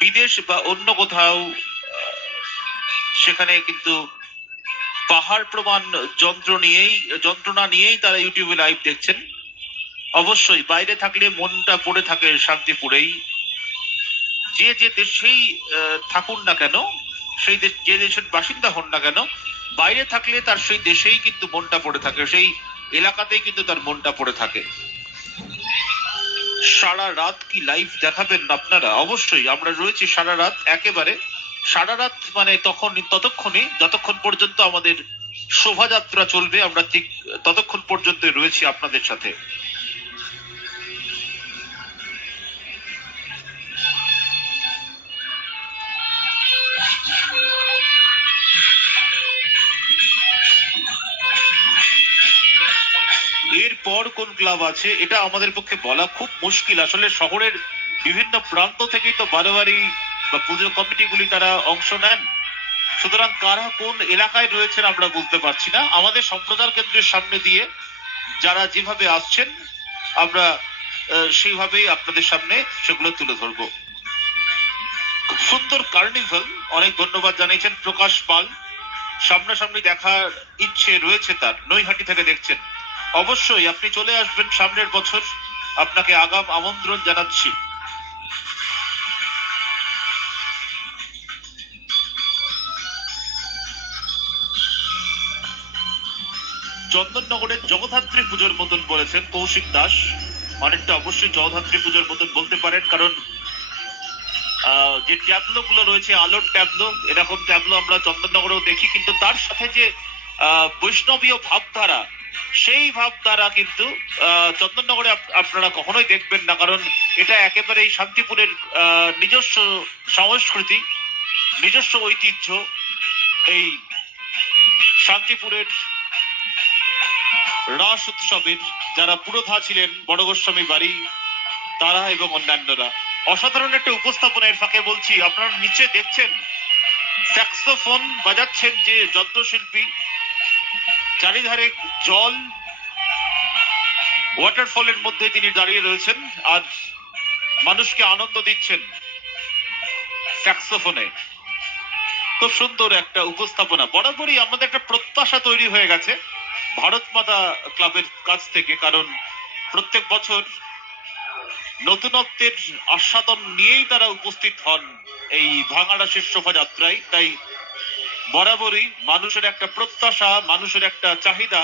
বিদেশ বা অন্য কোথাও সেখানে কিন্তু পাহাড় প্রমাণ যন্ত্রণা নিয়েই তারা ইউটিউবে লাইভ দেখছেন। অবশ্যই বাইরে থাকলে মনটা পড়ে থাকে শান্তিপুরেই। যে যে দেশেই থাকুন না কেন, সেই দেশ যে দেশের বাসিন্দা হন না কেন, বাইরে থাকলে তার সেই দেশেই কিন্তু মনটা পড়ে থাকে, সেই এলাকাতেই কিন্তু তার মনটা পড়ে থাকে। সারা রাত কি লাইভ দেখাবেন আপনারা? অবশ্যই আমরা রয়েছি সারা রাত, একেবারে সারা রাত, মানে ততক্ষণই যতক্ষণ পর্যন্ত আমাদের শোভাযাত্রা চলবে, আমরা ঠিক ততক্ষণ পর্যন্ত রয়েছি আপনাদের সাথে। এরপর কোন ক্লাব আছে এটা আমাদের পক্ষে বলা খুব মুশকিল। আসলে শহরের বিভিন্ন প্রান্ত থেকেই তো বারোয়ারি বা পুজো কমিটিগুলি তারা অংশ নেন, সুতরাং কারা কোন এলাকায় রয়েছেন আমরা বুঝতে পারছি না। আমাদের সম্প্রচার কেন্দ্রের সামনে দিয়ে যারা যেভাবে আসছেন, আমরা সেইভাবেই আপনাদের সামনে সেগুলো তুলে ধরবো। খুব সুন্দর কার্নিভাল, অনেক ধন্যবাদ জানিয়েছেন প্রকাশ পাল। সামনাসামনি দেখার ইচ্ছে রয়েছে তার, নৈহাটি থেকে দেখছেন। অবশ্যই আপনি চলে আসবেন সামনের বছর, আপনাকে আগাম আমন্ত্রণ জানাচ্ছি। চন্দননগরের জগদ্ধাত্রী পুজোর মতন বলেছেন কৌশিক দাস। অনেকটা অবশ্যই জগদ্ধাত্রী পুজোর মতন বলতে পারেন, কারণ যে ট্যাবলো গুলো রয়েছে, আলোর ট্যাবলো, এরকম ট্যাবলো আমরা চন্দননগরেও দেখি, কিন্তু তার সাথে যে বৈষ্ণবীয় ভাবধারা, সেই ভাবধারা কিন্তু চন্দননগরে আপনারা কখনোই দেখবেন না, কারণ এটা একেবারেই শান্তিপুরের নিজস্ব সংস্কৃতি, নিজস্ব ঐতিহ্য। এই শান্তিপুরের রাস উৎসবের যারা পুরোধা ছিলেন, বড় গোস্বামী বাড়ি, তারা এবং অন্যান্যরা অসাধারণ একটা উপস্থাপনা। এর ফাঁকে বলছি, আপনারা নিচে দেখছেন স্যাক্সোফোন বাজাচ্ছেন যে যন্ত্রশিল্পী, চারিধারে জল, ওয়াটারফলের মধ্যে তিনি দাঁড়িয়ে রয়েছেন আর মানুষকে আনন্দ দিচ্ছেন স্যাক্সোফোনে। খুব সুন্দর একটা উপস্থাপনা। বরাবরই আমাদের একটা প্রত্যাশা তৈরি হয়ে গেছে ভারত মাতা ক্লাবের কাছ থেকে, কারণ প্রত্যেক বছর নতুনত্বের আস্বাদন নিয়েই তারা উপস্থিত হন এই ভাঙাড়াসের শোভাযাত্রায়। তাই বরাবরই মানুষের একটা প্রত্যাশা, মানুষের একটা চাহিদা।